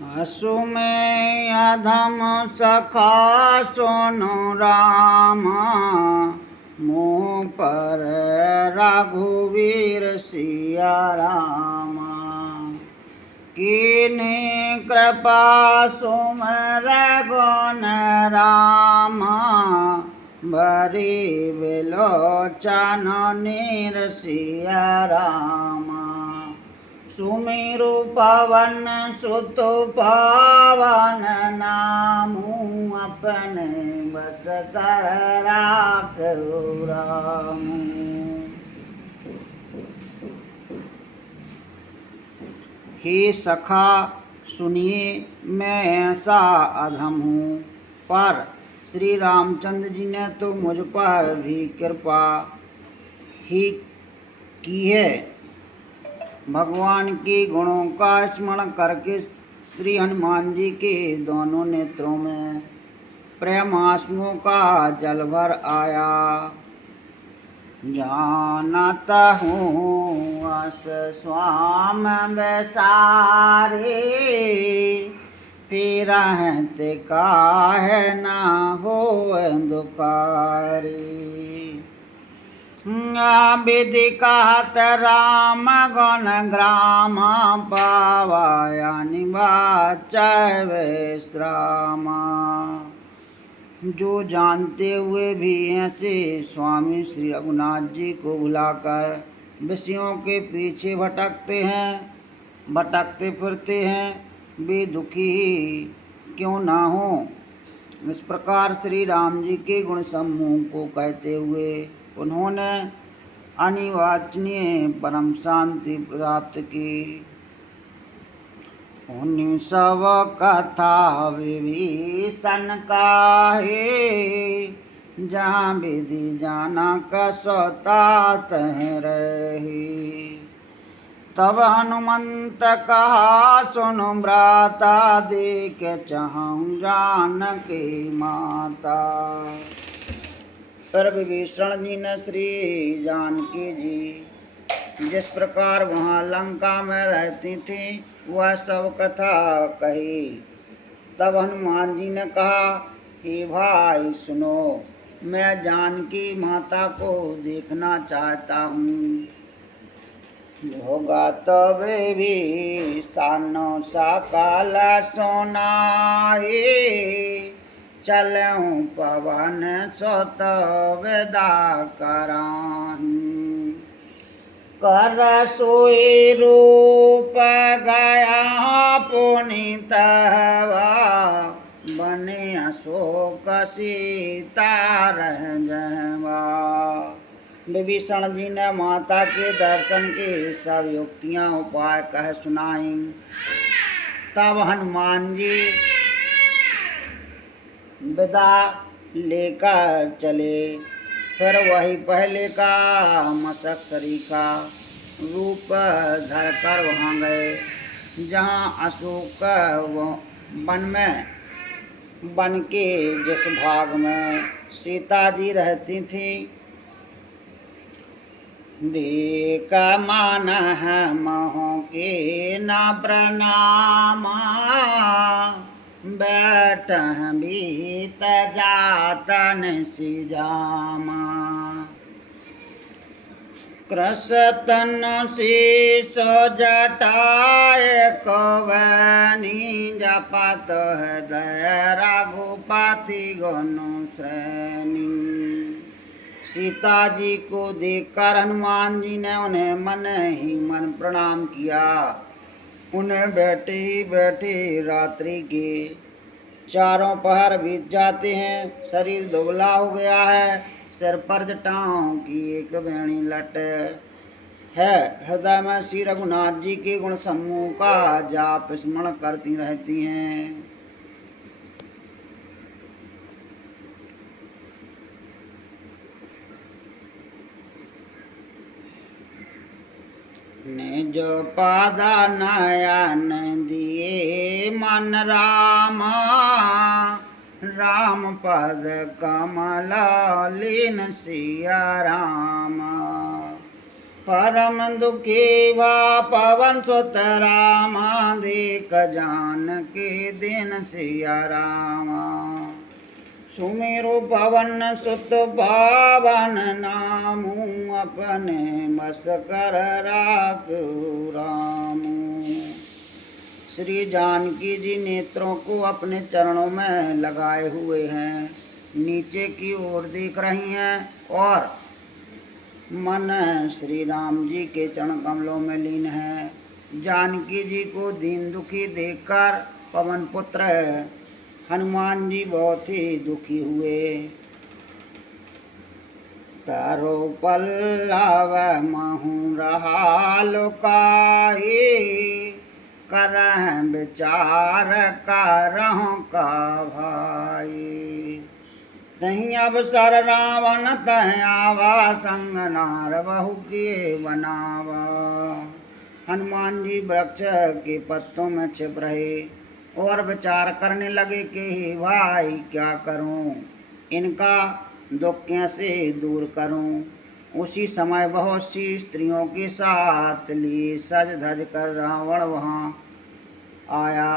असु में अधम सखा सोनु राम, मुँह पर रघुवीर सिया राम। कीनी कृपा सुमर गुण राम, भरी बिलोचन नीर सिया राम। सुमिरु पवन सुत पावन नामु, अपने बस कर राखहु राम। हे सखा सुनिए, मैं ऐसा अधम हूँ, पर श्री रामचंद्र जी ने तो मुझ पर भी कृपा ही की है। भगवान के गुणों का स्मरण करके श्री हनुमान जी के दोनों नेत्रों में प्रेम आंसुओं का जल भर आया। जानत हूँ अस स्वाम बैसारे, फिर ते काहे न होए दुकारी। विधि कहत राम गुण ग्राम, पावाया निवाचय विश्राम। जो जानते हुए भी ऐसे स्वामी श्री रघुनाथ जी को भुलाकर विषयों के पीछे भटकते फिरते हैं, वे दुखी क्यों ना हो। इस प्रकार श्री राम जी के गुण समूह को कहते हुए उन्होंने अनिर्वचनीय परम शांति प्राप्त की। उन्हीं सब कथा विभीषण काहे, जहाँ विधि जाना कसोतात रही। तब हनुमंत कहा सुनु भ्राता, देख चाहूं जानकी माता। पर विभीषण जी ने श्री जानकी जी जिस प्रकार वहाँ लंका में रहती थी वह सब कथा कही। तब हनुमान जी ने कहा, हे भाई सुनो, मैं जानकी माता को देखना चाहता हूँ। होगा तबे भी सानो सकाल सोनाए, चलऊँ पवन सोत विदा कराही। कर सोई रूप गया पुनीतवा, बने अशोक सीता रह जवा। विभीषण जी ने माता के दर्शन की सब युक्तियाँ उपाय कह सुनाई। तब हनुमान जी विदा लेकर चले। फिर वही पहले का मशक का रूप धरकर वहाँ गए, जहाँ अशोक वन के जिस भाग में सीता जी रहती थी। देख मान है मोह के न प्रणामा, बैठ बीत जातन सिजामा। कृषतन शीश जटाए कवनी, जपत हृदय रघुपति गुण श्रेणी। सीता जी को देखकर हनुमान जी ने उन्हें मन ही मन प्रणाम किया। उन्हें बैठे ही बैठे रात्रि के चारों पहर बीत जाते हैं। शरीर दुबला हो गया है, सिर पर जटाओं की एक बेणी लट है। हृदय में श्री रघुनाथ जी के गुण समूह का जाप स्मरण करती रहती हैं। निज पाद नयन दिए मन रामा, राम पद कमल लीन सिया राम। परम दुखी भा पवन सुत रामा, देख जान के दिन सिया रामा। सुमेरु पवन सुत पावन नामू, अपने बस कर राखू रामू। श्री जानकी जी नेत्रों को अपने चरणों में लगाए हुए हैं, नीचे की ओर देख रही हैं और मन श्री राम जी के चरण कमलों में लीन है। जानकी जी को दीन दुखी देखकर पवन पुत्र हनुमान जी बहुत ही दुखी हुए। तारो पल्लव महु रहा लुकाई, करह विचार करहु का भाई। तहीं अवसर रावण तह आवा, संग नार बहु किए बनावा। हनुमान जी वृक्ष के पत्तों में छिप रहे और विचार करने लगे कि हे भाई क्या करूं, इनका दुख कैसे दूर करूं। उसी समय बहुत सी स्त्रियों के साथ लिए सज धज कर रावण वहाँ आया।